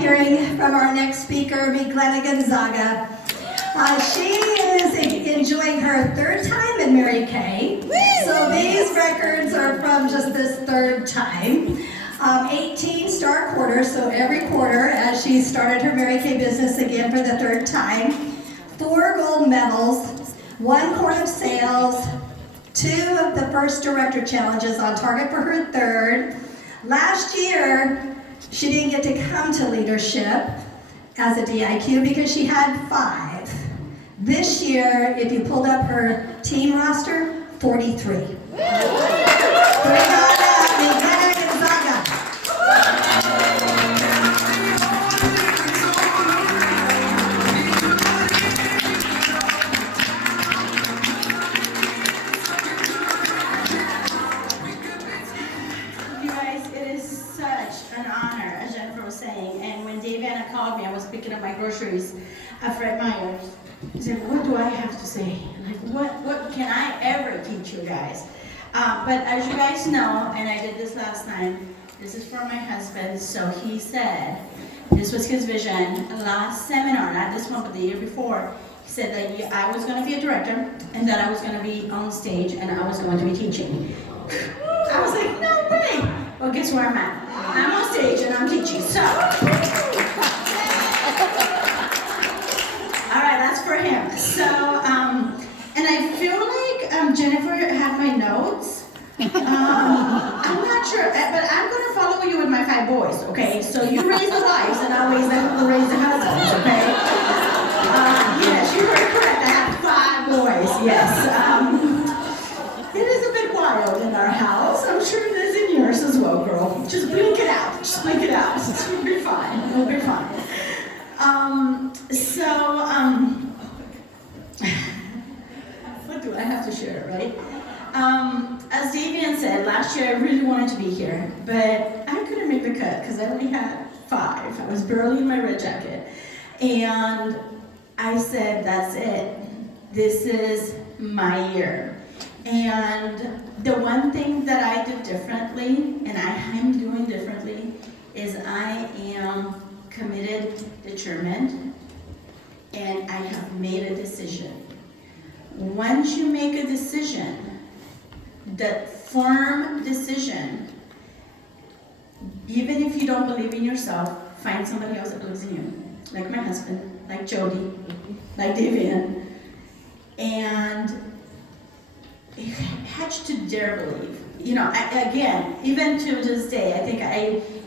Hearing from our next speaker, be Glenna Gonzaga. She is enjoying her third time in Mary Kay. So these records are from just this third time. 18 star quarters, so every quarter as she started her Mary Kay business again for the third time. 4 gold medals, 1 quart of sales, 2 of the first director challenges, on target for her third. Last year, she didn't get to come to leadership as a DIQ because she had 5. This year, if you pulled up her team roster, 43. Bring on up, Glenna Gonzaga. You guys, it is such an honor, as Jennifer was saying. And when Dave Anna called me, I was picking up my groceries at Fred Meyer's. He said, "What do I have to say? Like, what can I ever teach you guys?" But as you guys know, and I did this last time, this is for my husband. So he said, this was his vision. Last seminar, not this one, but the year before, he said that I was going to be a director, and that I was going to be on stage, and I was going to be teaching. I was like, no way. Well, guess where I'm at? I'm on stage and I'm teaching. So, all right, that's for him. So, and I feel like Jennifer had my notes. I'm not sure, but I'm going to follow you with my 5 boys, okay? So you raise the wives and I'll raise the husbands, okay? Yes, you heard correct. I have 5 boys, yes. It is a bit wild in our house. I'm sure it is in yours as well, girl. Just blink it out. Just blink it out. It'll be fine. It'll be fine. What do I have to share, right? As Davian said, last year I really wanted to be here, but I couldn't make the cut because I only had 5. I was barely in my red jacket. And I said, that's it. This is my year. And the one thing that I did differently, and I'm doing differently, is I am committed, determined, and I have made a decision. Once you make a decision, that firm decision, even if you don't believe in yourself, find somebody else that believes in you. Like my husband, like Jody, like Davian. And you had to dare believe. You know, again, even to this day, I think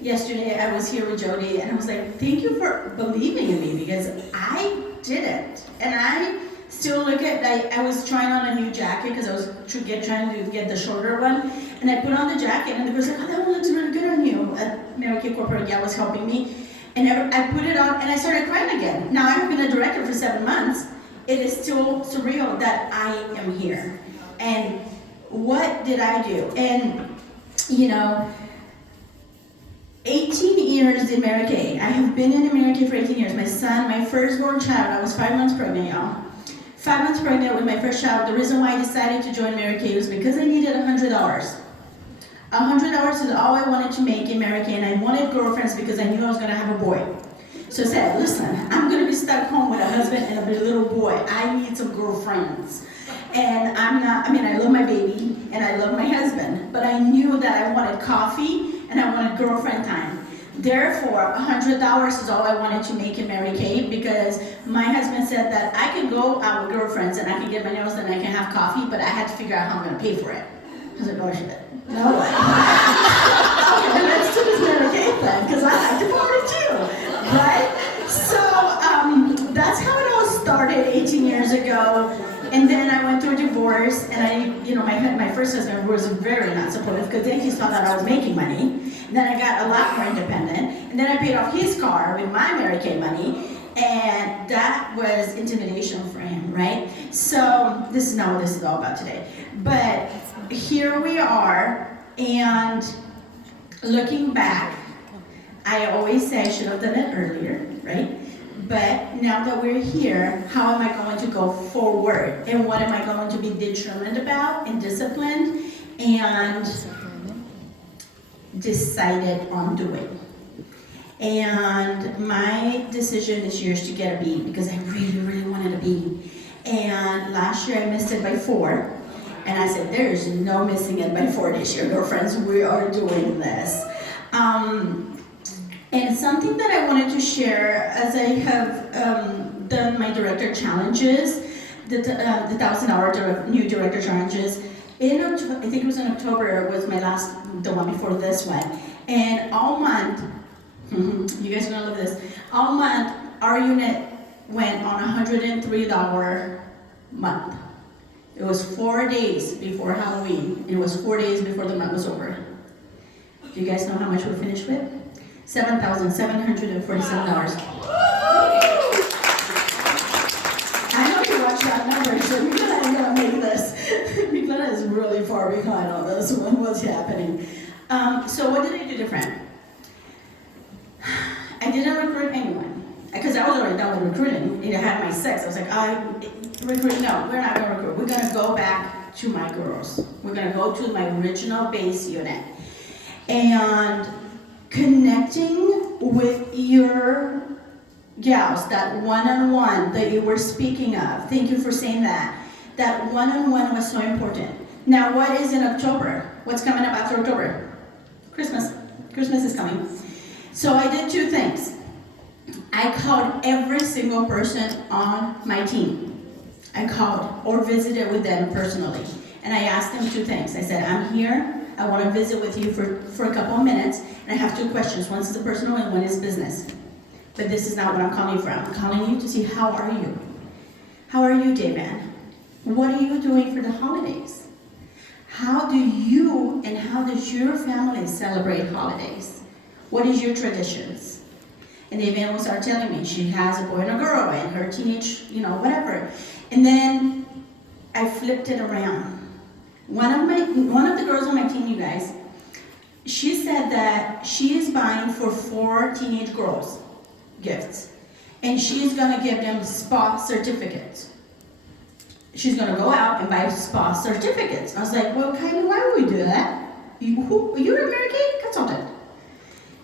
yesterday I was here with Jody and I was like, thank you for believing in me because I didn't. And I still look at, I was trying on a new jacket because I was trying to get the shorter one. And I put on the jacket and the girl's like, oh, that one looks really good on you. Mary Kay Corporate Gal was helping me. And I put it on and I started crying again. Now I've been a director for 7 months. It is still surreal that I am here. And what did I do? And, 18 years in Mary Kay. I have been in Mary Kay for 18 years. My son, my firstborn child, I was 5 months pregnant, y'all. 5 months pregnant with my first child. The reason why I decided to join Mary Kay was because I needed $100. $100 is all I wanted to make in Mary Kay, and I wanted girlfriends because I knew I was going to have a boy. So I said, listen, I'm going to be stuck home with a husband and a little boy. I need some girlfriends. And I love my baby and I love my husband, but I knew that I wanted coffee and I wanted girlfriend time. Therefore, $100 is all I wanted to make in Mary Kay because my husband said that I could go out with girlfriends and I could get my nails done and I can have coffee, but I had to figure out how I'm going to pay for it. I was like, oh shit. No way. Okay, let's do this Mary Kay thing because I like to party too, right? So that's how it all started 18 years ago. And then I went through a divorce, and my first husband was very not supportive because then he saw that I was making money. And then I got a lot more independent, and then I paid off his car with my Mary Kay money, and that was intimidation for him, right? So this is not what this is all about today. But here we are, and looking back, I always say I should have done it earlier, right? But now that we're here, how am I going to go forward? And what am I going to be determined about and disciplined and decided on doing? And my decision this year is to get a B because I really, really wanted a B. And last year I missed it by 4. And I said, there is no missing it by 4 this year, girlfriends. We are doing this. And something that I wanted to share as I have done my director challenges, the 1,000-hour new director challenges. In October, I think it was in October, was my last, the one before this one. And all month, you guys are gonna love this. All month, our unit went on $103 month. It was 4 days before Halloween. And it was 4 days before the month was over. Do you guys know how much we finished with? $7,747. I know you watch that number, so McGlenna is gonna make this. McGlenna is really far behind on this one. What's happening? So what did I do different? I didn't recruit anyone because I was already done with recruiting. I had my 6. I was like, recruit. No, we're not gonna recruit. We're gonna go back to my girls. We're gonna go to my original base unit and connecting with your gals, that one-on-one that you were speaking of. Thank you for saying that. That one-on-one was so important. Now, what is in October? What's coming up after October? Christmas. Christmas is coming. So I did 2 things. I called every single person on my team. I called or visited with them personally. And I asked them 2 things. I said, I'm here. I want to visit with you for a couple of minutes. And I have 2 questions. One is the personal and one is business. But this is not what I'm calling you for. I'm calling you to see how are you? How are you, David? What are you doing for the holidays? How do you and how does your family celebrate holidays? What is your traditions? And David will start telling me she has a boy and a girl and her teenage, whatever. And then I flipped it around. One of the girls on my team, you guys, she said that she is buying for 4 teenage girls gifts. And she's gonna give them spa certificates. She's gonna go out and buy spa certificates. I was like, well, Kylie, why would we do that? You're a Mary Kay consultant.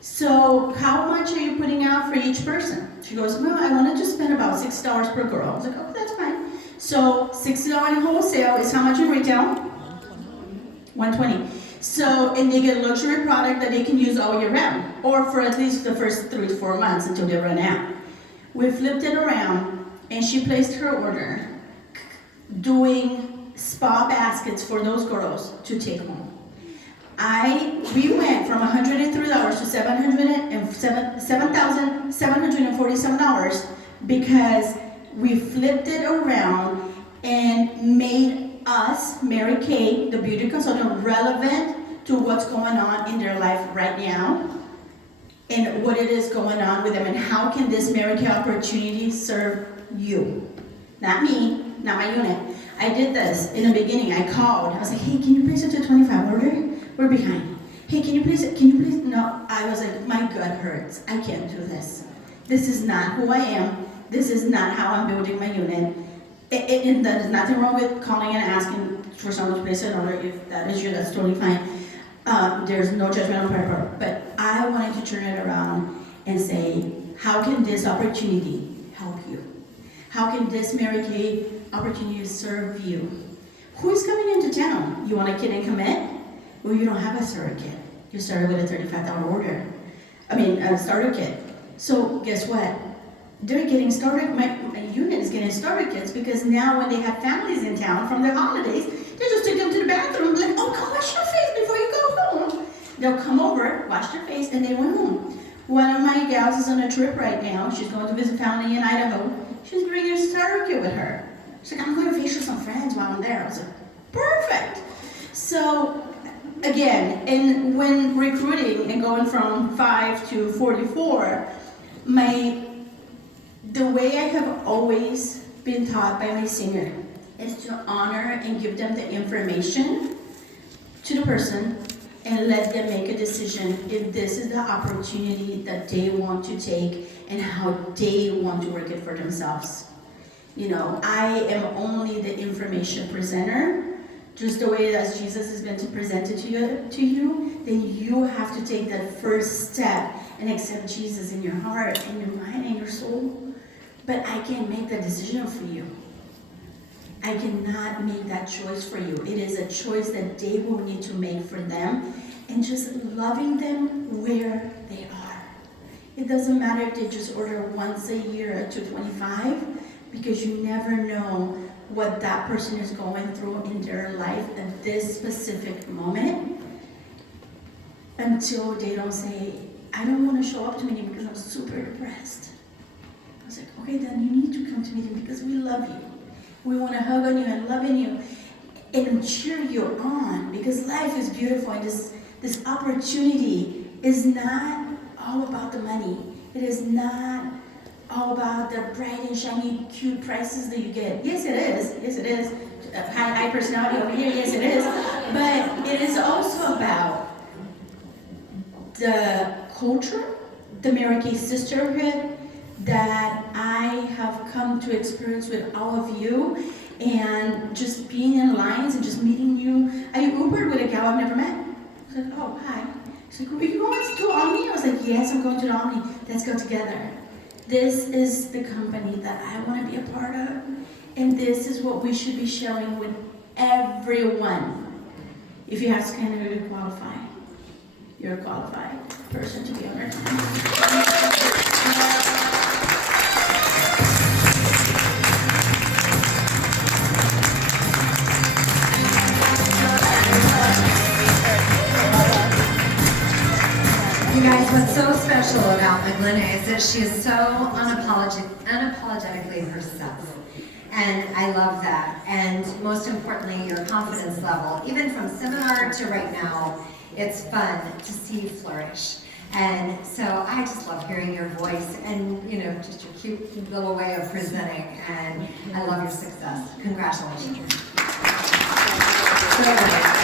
So how much are you putting out for each person? She goes, well, I wanted to spend about $6 per girl. I was like, oh, that's fine. So $60 in wholesale is how much in retail? $120. So, and they get a luxury product that they can use all year round, or for at least the first 3 to 4 months until they run out. We flipped it around, and she placed her order doing spa baskets for those girls to take home. We went from $103 to $7,747 because we flipped it around and made us, Mary Kay, the beauty consultant, relevant to what's going on in their life right now and what it is going on with them and how can this Mary Kay opportunity serve you. Not me, not my unit. I did this in the beginning. I called. I was like, hey, can you place it to 25 order? We're behind. Hey, can you please? No, I was like, my gut hurts. I can't do this. This is not who I am. This is not how I'm building my unit. And there's nothing wrong with calling and asking for someone to place an order. If that is you, that's totally fine. There's no judgment on my part. But I wanted to turn it around and say, how can this opportunity help you? How can this Mary Kay opportunity serve you? Who's coming into town? You want a kid and commit? Well, you don't have a starter kit. You started with a $35 order. A starter kit. So guess what? They're getting started. My unit is getting starter kits because now when they have families in town from their holidays, they just take them to the bathroom like, oh, come wash your face before you go home. They'll come over, wash their face, and they went home. One of my gals is on a trip right now. She's going to visit family in Idaho. She's bringing a starter kit with her. She's like, I'm going to facial some friends while I'm there. I was like, perfect. So again, and when recruiting and going from 5 to 44, the way I have always been taught by my senior is to honor and give them the information to the person and let them make a decision if this is the opportunity that they want to take and how they want to work it for themselves. I am only the information presenter, just the way that Jesus is going to present it to you, then you have to take that first step and accept Jesus in your heart, in your mind, and your soul. But I can't make that decision for you. I cannot make that choice for you. It is a choice that they will need to make for them, and just loving them where they are. It doesn't matter if they just order once a year at $2.25, because you never know what that person is going through in their life at this specific moment, until they don't say, I don't want to show up to meeting because I'm super depressed. I was like, okay, then you need to come to meeting because we love you. We want to hug on you and love in you and cheer you on, because life is beautiful, and this opportunity is not all about the money. It is not all about the bright and shiny, cute prices that you get. Yes, it is. Yes, it is. High personality over here. Yes, it is. But it is also about the culture, the Mary Kay sisterhood that I have come to experience with all of you, and just being in lines and just meeting you. I Ubered with a gal I've never met. I was like, oh, hi. She's like, are you going to Omni? I was like, yes, I'm going to the Omni. Let's go together. This is the company that I want to be a part of, and this is what we should be sharing with everyone. If you have Scanner, you're qualified. You're a qualified person to be on our team. You guys, what's so special about Maglena is that she is so unapologetically herself. And I love that. And most importantly, your confidence level. Even from seminar to right now, it's fun to see you flourish. And so I just love hearing your voice and, you know, just your cute little way of presenting. And I love your success. Congratulations. So good.